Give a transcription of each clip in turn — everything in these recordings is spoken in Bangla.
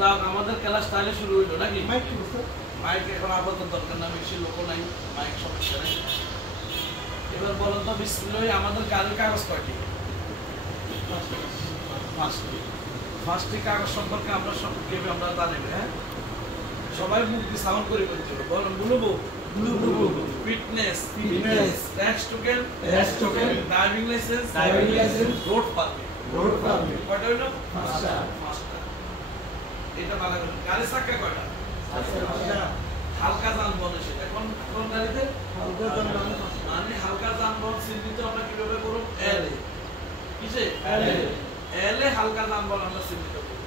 যাক আমাদের ক্লাস তাহলে শুরু হইলো নাকি? মাইক এখন আপাতত দরকার না, বেশি লোক নাই, মাইক সমস্যা নেই। এবার বলেন তো বিসমিল্লাহ, আমাদের গাড়ির কাগজ কয়টি? পাঁচটি কাগজ সম্পর্কে আমরা সংক্ষেপে আমরা জানি। হ্যাঁ, সবাই মুখ দিয়ে সাউন্ড করে বলতে হবে। বলেন blue book, fitness, tax token, driving licence, road permit. কয়টা হইলো? পাঁচটা। এটা বাংলা করেন। গাড়ির চাকা কয়টা? হালকা যানবাহন। সেটা কোন গাড়িতে? মানে হালকা যানবাহন চিহ্নিত আমরা কিভাবে করব? এল এ। কিসে? এল এ হালকা যানবাহন আমরা চিহ্নিত করব।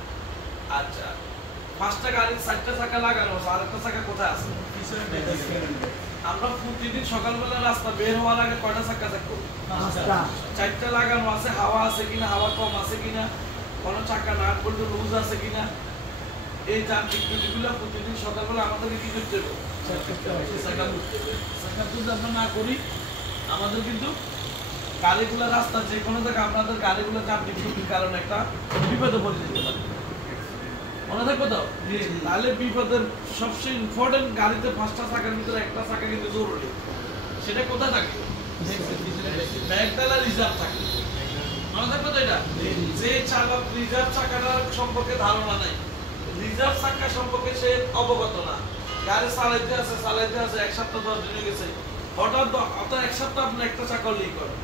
আচ্ছা, পাঁচটা গাড়ির চারটা চাকা লাগানো আছে, আরেকটা চাকা কোথায় আছে? আমরা প্রতিদিন সকালবেলা রাস্তা বের হওয়ার আগে কয়টা চাকা চেক করব? চারটা লাগানো আছে, হাওয়া আছে কিনা, হাওয়া কম আছে কিনা, কোনো চাকা নাট বল্টু লুজ আছে কিনা, এই যান্ত্রিক ত্রুটিগুলো প্রতিদিন সকালবেলা আমাদেরকে কি করতে হবে? চাকা যদি আমরা না করি আমাদের কিন্তু গাড়িগুলো রাস্তা যে কোনো জায়গায় আমাদের গাড়িগুলো যান্ত্রিক ত্রুটির কারণে একটা বিপদে পড়ে যেতে পারে। মনে থাকবে তো? তাহলে বিপদের সবচেয়ে ইম্পর্টেন্ট গাড়িতে পাঁচটা চাকার ভিতরে একটা চাকা কিন্তু জরুরি। সেটা কোথায় থাকে? ব্যাকডালা রিজার্ভ থাকে। মনে থাকবে তো? এটা যে চালক রিজার্ভ চাকাটার সম্পর্কে ধারণা নাই, রিজার্ভ চাকা সম্পর্কে সে অবগত না, গাড়ি চালাইতে আছে 1 সপ্তাহ 10 দিন হয়ে গেছে, হঠাৎ এক সপ্তাহ আপনি একটা চাকা লিক করেন,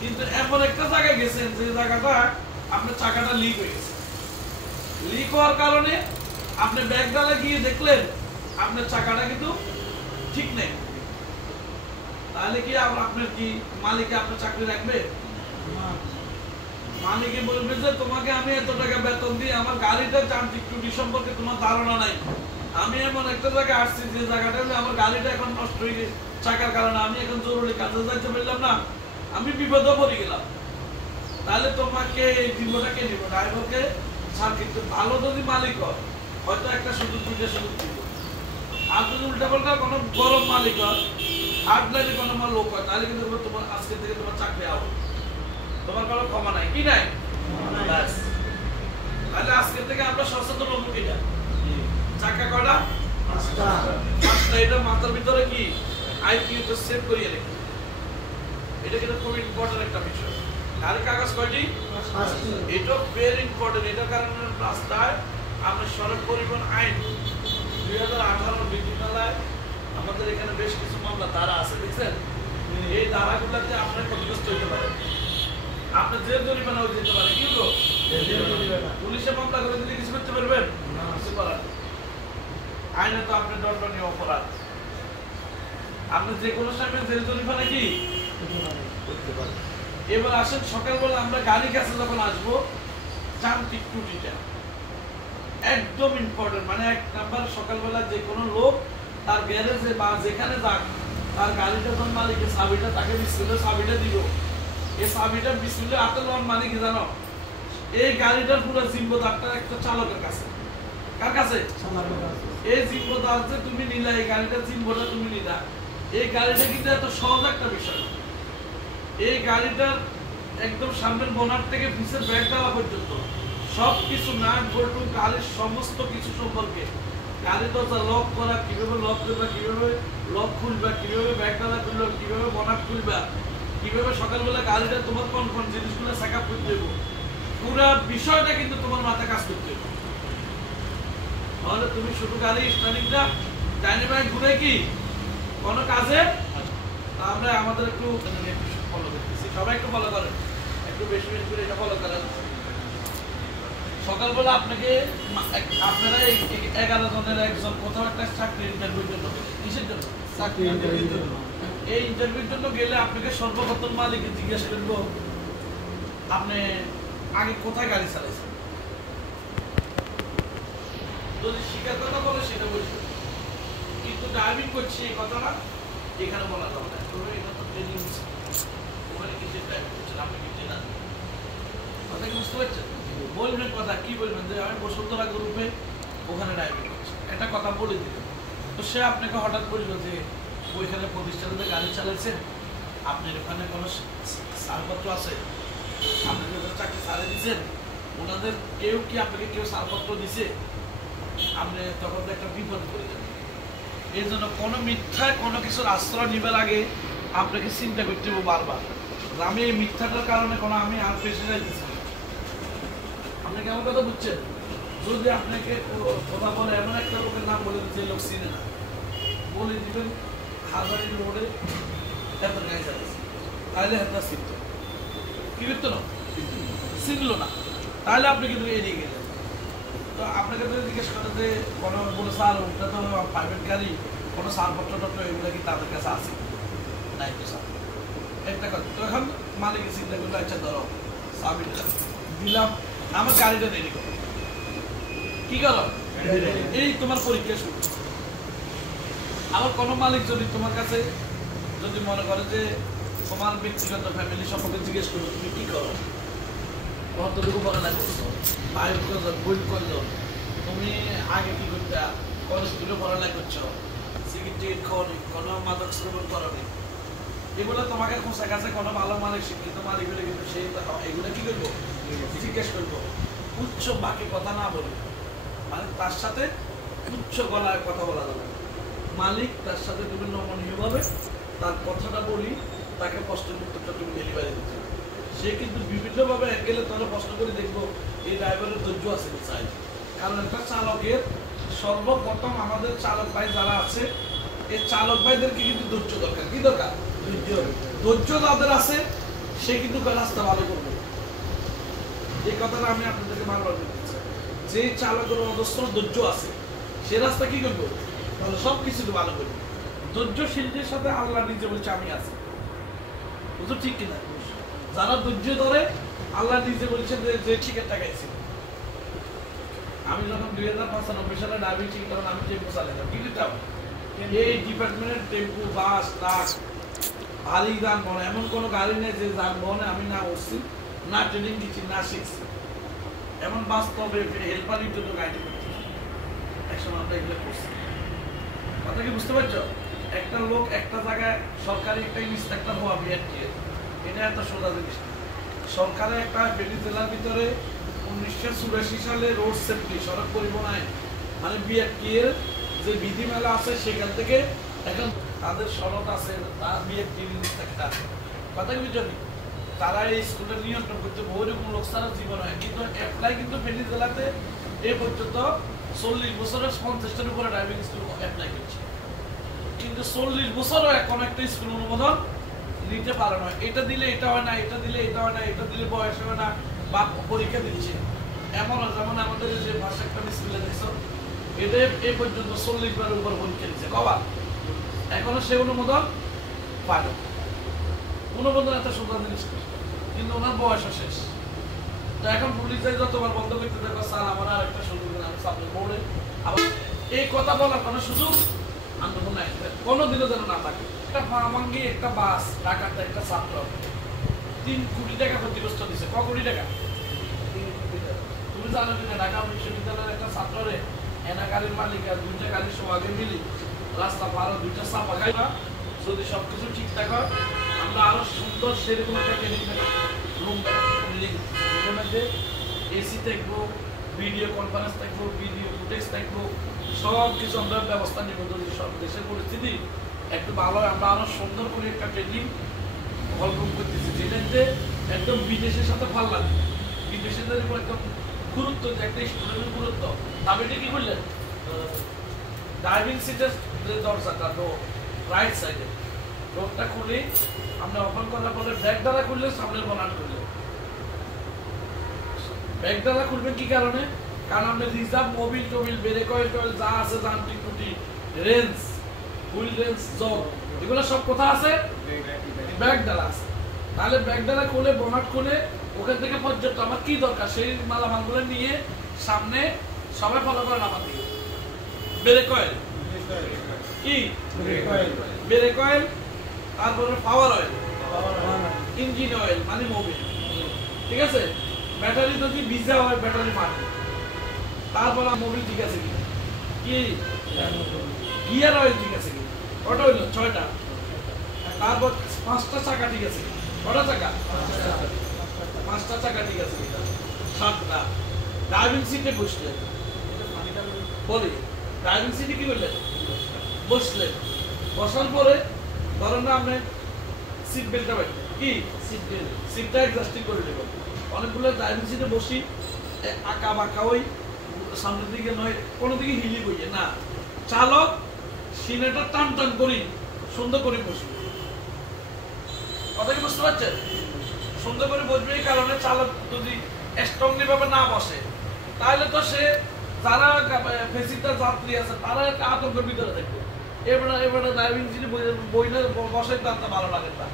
কিন্তু এমন একটা জায়গায় গেছেন যে জায়গাটা আপনার চাকাটা লিক হয়ে গেছে। লিক হওয়ার কারণে আপনি ব্যাকডালে গিয়ে দেখলেন আপনার চাকাটা কিন্তু ঠিক নেই। তাহলে কি আপনার কি মালিক আপনার চাকরি রাখবে? মালিকে বলবে যে তোমাকে আমি এত টাকা বেতন দিই, আমার গাড়িটার যান্ত্রিক ত্রুটি সম্পর্কে তোমার ধারণা নাই, আমি এমন একটা জায়গায় আসছি যে জায়গাটা হলে আমার গাড়িটা এখন নষ্ট হয়ে গেছে চাকার কারণে, আমি এখন জরুরি কাজে যাইতে পারলাম না, আমি বিপদে পড়ে গেলাম। তাহলে তোমাকে এই জীবনটা কে দিব? ড্রাইভারকে ছাড়। কিন্তু ভালো যদি মালিক হয় হয়তো একটা সুযোগ দুইটা সুযোগ দিব। আর যদি উল্টা পাল্টা কোনো গরম মালিক হয়, হার্ড লাইনে কোনো আমার লোক হয়, তাহলে কিন্তু তোমার আজকে থেকে তোমার চাকরি আউট, তোমার কোনো ক্ষমা নাই। কি নাই? তাহলে আজকে থেকে আমরা সচেতন হবো কিনা? চাকা কয়টা? পাঁচটা। এটা মাথার ভিতরে কি আইকিউ তো সেভ করিয়ে রেখে, এটা কিন্তু খুব ইম্পর্টেন্ট একটা বিষয়। গাড়ির কাগজ কয়টি? এটা ভেরি ইম্পর্টেন্ট। এটার কারণে রাস্তায় আমরা সড়ক পরিবহন আইন 2018 বিধিমালায় আমাদের এখানে বেশ কিছু মামলা ধারা আছে, দেখছেন? এই ধারাগুলোতে আপনার ক্ষতিগ্রস্ত হইতে পারে, আপনি জেল জরিমানা হয়ে যেতে পারে। কি হলো? পুলিশে মামলা করে দিলে কিছু করতে পারবেন না, কিছু করার আইনে তো আপনার দণ্ডনীয় অপরাধ। আপনি যে কোনো সময় জেল জরিমানা কি করতে পারেন। এবার আসেন সকালবেলা আমরা গাড়ির কাছে যখন আসবো, যান্ত্রিক ত্রুটিটা একদম ইম্পর্টেন্ট। মানে 1 নাম্বার, সকালবেলা যে কোনো লোক তার গ্যারেজে বা যেখানে যাক, তার গাড়িটা যখন মালিকের চাবিটা তাকে বিসমিল্লাহ চাবিটা দিব, এই চাবিটা বিসমিল্লাহ হাতে লন মানে কি জানো? এই গাড়িটার পুরো জিম্মদারটা একটা চালকের কাছে। কার কাছে? এই জিম্মদার যে তুমি নিলা, এই গাড়িটার জিম্মটা তুমি নিলা, এই গাড়িটা কিন্তু এত সহজ একটা বিষয়। এই গাড়িটার একদম সামনের বোনার থেকে পিছের ব্যাগডালা পর্যন্ত সবকিছু নাট বল্টু গাড়ির সমস্ত কিছু সম্পর্কে, গাড়ি দরজা লক করা, কিভাবে লক করবা, কিভাবে লক খুলবা, কিভাবে ব্যাগডালা খুলবা, কিভাবে বোনাট খুলবা, কিভাবে সকালবেলা গাড়িটা তোমার কোন কোন জিনিসগুলো চেকআপ করতে হবে, পুরো বিষয়টা কিন্তু তোমার মাথায় কাজ করতে হবে। তাহলে তুমি শুধু গাড়ি স্টার্টিংটা ডাইনামাইট ঘুরে কি কোনো কাজে? আমরা আমাদের একটু ফলো করতেছি, সবাই একটু ফলো করেন, একটু বেশি বেশি করে এটা ফলো করেন। সকালবেলা আপনাকে আপনারা 11 জনের একজন কোথাও একটা চাকরি ইন্টারভিউর জন্য, কিসের জন্য? চাকরি ইন্টারভিউর জন্য। এই ইন্টারভিউর জন্য গেলে আপনাকে সর্বপ্রথম মালিককে জিজ্ঞেস করব আপনি আগে কোথায় গাড়ি চালাইছেন। যদি স্বীকার কথা বলে সেটা বলছি, কিন্তু ড্রাইভিং করছি এই কথাটা এখানে বলা যাবে না। এটা তো ট্রেনিং, ওখানে কিসের ড্রাইভিং করছেন আপনি কি জানেন? কথা কি বুঝতে পারছেন? বলবেন কথা কি বলবেন যে আমি বসুন্ধরা গ্রুপে ওখানে ড্রাইভিং করছি, একটা কথা বলে দিলেন, তো সে আপনাকে হঠাৎ বলল যে ওইখানে প্রতিষ্ঠানতে গাড়ি চালাইছেন, আপনার ওখানে কোনো ছাড়পত্র আছে, আপনি চাকরি ছাড়ে দিচ্ছেন, ওনাদের কেউ কি আপনাকে কেউ ছাড়পত্র দিছে, আপনি তখন তো একটা বিপদ করে যাবেন। এই জন্য কোনো মিথ্যায় কোনো কিছুর আশ্রয় নিবার আগে আপনাকে চিন্তা করতে হবে বারবার, আমি এই মিথ্যাটার কারণে কোনো আমি আর পেশে যাইতেছি। আপনি কেমন কথা বুঝছেন? যদি আপনাকে কথা বলে এমন একটা লোকের নাম বলে যে লোক চিনে না, বলে দিবেন হাজারি রোডে এত গায়ে যাচ্ছে, তাহলে একটা চিনত কি করতো না, চিনল না, তাহলে আপনি কিন্তু এড়িয়ে গেলেন। তো আপনাকে যদি জিজ্ঞেস করে যে কোনো বলে স্যার ওটা তো প্রাইভেট গাড়ি, কোনো ছাড়পত্র টত্র এগুলো কি তাদের কাছে আছে? নাই তো স্যার, একটা কথা। তো এখন মালিকের চিন্তা করলো, আচ্ছা ধরো চাবিটা দিলাম, আমার গাড়িটা রেডি করো, কি করো এই তোমার পরীক্ষা শুরু। আবার কোনো মালিক যদি তোমার কাছে যদি মনে করে যে তোমার ব্যক্তিগত ফ্যামিলি সম্পর্কে জিজ্ঞেস করো, তুমি কি করো, কতটুকু পড়ালেখা করছো, ভাই বই করলো, তুমি আগে কি করতে, কোন স্কুলে পড়ালেখা করছো, সিগারেট খাওনি, কোনো মাদক সেবন করনি, এগুলো তোমাকে খোঁজা কাছে কোনো ভালো মালিক শিক্ষিত মালিক হলে কিন্তু সেই এগুলো কি করবো জিজ্ঞেস করবো। উচ্চ বাকি কথা না বলবো, মানে তার সাথে উচ্চ গলায় কথা বলা যাবে। মালিক তার সাথে তুমি নমনীয়ভাবে তার কথাটা বলি, তাকে প্রশ্নের উত্তরটা তুমি ডেলিভারি দিতে হবে। সে কিন্তু বিভিন্নভাবে গেলে তোমরা প্রশ্ন করে দেখবো এই ড্রাইভারের ধৈর্য আছে কি চাই। কারণ একটা চালকের সর্বপ্রথম আমাদের চালক ভাই যারা আছে, এই চালক ভাইদেরকে কিন্তু ধৈর্য দরকার। কি দরকার? ধৈর্য যাদের আছে সে কিন্তু রাস্তা ভালো করবে। এই কথাটা আমি আপনাদেরকে বারবার বলতেছি, যে চালকের অজস্র ধৈর্য আছে সে রাস্তা কি করবো, তাহলে সবকিছু ভালো করবে। ধৈর্যশীলদের সাথে আল্লাহ নিজে বলছে আমি আছি, বুঝো ঠিক কিনা? যারা ধৈর্য ধরে আল্লাহ নিজে বলছেন যে টিকিট টাকাইছি। আমি যখন 2095 সালে ড্রাইভিং শিখি তখন আমি টেম্পো চালাতাম, কি দিতাম এই ডিপার্টমেন্টের টেম্পো, বাস, ট্রাক, ভারী যানবাহন, এমন কোনো গাড়ি নেই যে যানবাহনে আমি না উঠছি, না ট্রেনিং দিচ্ছি, না শিখছি। এমন বাস্তবে হেল্পারির জন্য গাড়ি করছি, একসময় আমরা এগুলো করছি। কথা কি বুঝতে পারছো? একটা লোক একটা জায়গায় সরকারি একটা ইন্সপেক্টর হওয়া বিআরটি, এটা এত সোজা জিনিস না। সরকারের একটা বেলি জেলার ভিতরে 1984 সালে রোড সেফটি সড়ক পরিবহন আইন, মানে বিআরটি এর যে বিধিমালা আছে সেখান থেকে এখন তাদের সড়ক আছে, তার বিআরটি ইন্সপেক্টর। কথা কি বুঝছো? তারা এই স্কুলের নিয়ন্ত্রণ করতে বহুরকম লোক ছাড়া জীবন হয়, কিন্তু অ্যাপ্লাই কিন্তু বেলি জেলাতে এ পর্যন্ত 40 বছরের 50টার উপরে ড্রাইভিং স্কুল অ্যাপ্লাই করছে, কিন্তু 40 বছরও এখন একটা স্কুল অনুমোদন নিতে পারে না। এটা দিলে এটা হয় না, এটা দিলে এটা হয় না, এটা দিলে বয়স হয় না, বা পরীক্ষা দিচ্ছে এমন। যেমন আমাদের যে ভাষা একটা স্কুলে দেখছো, এটা এ পর্যন্ত 40 বারের উপর পরীক্ষা দিচ্ছে, কবার এখনো সে অনুমোদন পায় না। অনুমোদন একটা সুন্দর জিনিস, কিন্তু ওনার বয়সও শেষ। তো এখন পুলিশ যাই যতবার বন্ধ করতে দেখো, স্যার আমার আর একটা সুযোগ আমি সামনে বোর্ডে আবার এই কথা বলার কোনো সুযোগ আন্দোলন নাই, কোনোদিনও যেন না থাকে। একটা ফার্মাঙ্গি একটা বাস ঢাকাতে একটা ছাত্র 3 কোটি টাকা ক্ষতিগ্রস্ত দিচ্ছে। ক কোটি টাকা? 3 কোটি টাকা। তুমি জানো কিনা ঢাকা বিশ্ববিদ্যালয়ের একটা ছাত্রে এনা গাড়ির মালিক আর 2টা গাড়ির সবাগে মিলি রাস্তা পার 2টা চাপা খাইবা। যদি সবকিছু ঠিকঠাক হয় আমরা আরো সুন্দর সেরকম একটা রুম মধ্যে এসি থাকবো, ভিডিও কনফারেন্স থাকবো, ভিডিও ফুটেজ থাকবো, সব কিছু আমরা ব্যবস্থা নিব। যদি সব দেশের পরিস্থিতি একটু ভালো হয় আমরা আরো সুন্দর করে একটা ট্রেনিং হল রুম করতেছি, যেটাতে একদম বিদেশের সাথে ভাল লাগে। বিদেশিদের উপর একদম গুরুত্ব, যে একটা স্টুডেন্টের গুরুত্ব। তবে এটা কি করলেন, ড্রাইভিং সিটের যে দরজাটা রাইট সাইডে ডোরটা খুলে আমরা ওপেন করার পরে ব্যাগ দ্বারা খুললে সামনের বনাট খুললে, ব্যাগ দ্বারা খুলবেন কি কারণে? কারণ আপনি রিজার্ভ মোবিল টোবিল ব্রেক অয়েল টয়েল যা আছে, যান্ত্রিক ত্রুটি, রেঞ্জ, হুইল রেঞ্জ, জগ, এগুলো সব কোথায় আছে? ব্যাগ দ্বারা আছে। তাহলে ব্যাগ দ্বারা খুলে বনাট খুলে ওখান থেকে পর্যন্ত আমার কি দরকার সেই মালামালগুলো নিয়ে সামনে সবাই ফলো করেন আমার দিকে। ব্রেক অয়েল কি? ব্রেক অয়েল, তারপরে পাওয়ার অয়েল, ইঞ্জিন অয়েল মানে মোবিল, ঠিক আছে? ব্যাটারি যদি ভিজা হয় ব্যাটারি মারবে, তারপরে মোবিল ঠিক আছে কিনা, কি গিয়ার অয়েল ঠিক আছে কিনা, কটা হইল? 6টা। তারপর 5টা চাকা ঠিক আছে, কটা চাকা? 5টা চাকা ঠিক আছে কিনা, সাতটা ড্রাইভিং সিটে বসলেন বলি ড্রাইভিং সিটে কি করলেন বসলেন বসার পরে ধরেন না আপনি সিট বেল্টটা বাঁধলেন কি সিটটা অ্যাডজাস্টিং করে নেবেন অনেকগুলো ড্রাইভিং সিটে বসি আঁকা বাঁকা ওই সামনের দিকে নয় কোনো দিকে হিলি বইয়ে না চালক সিনেটা টান টান করি সুন্দর করে বসবে কথা কি বুঝতে পারছেন সুন্দর করে বসবে এই কারণে চালক যদি স্ট্রংলি ভাবে না বসে তাহলে তো সে যারা ফেসিটার যাত্রী আছে তারা একটা আতঙ্কের ভিতরে থাকবে এবারে ড্রাইভিং সিটে বই না বসে তার ভালো লাগে না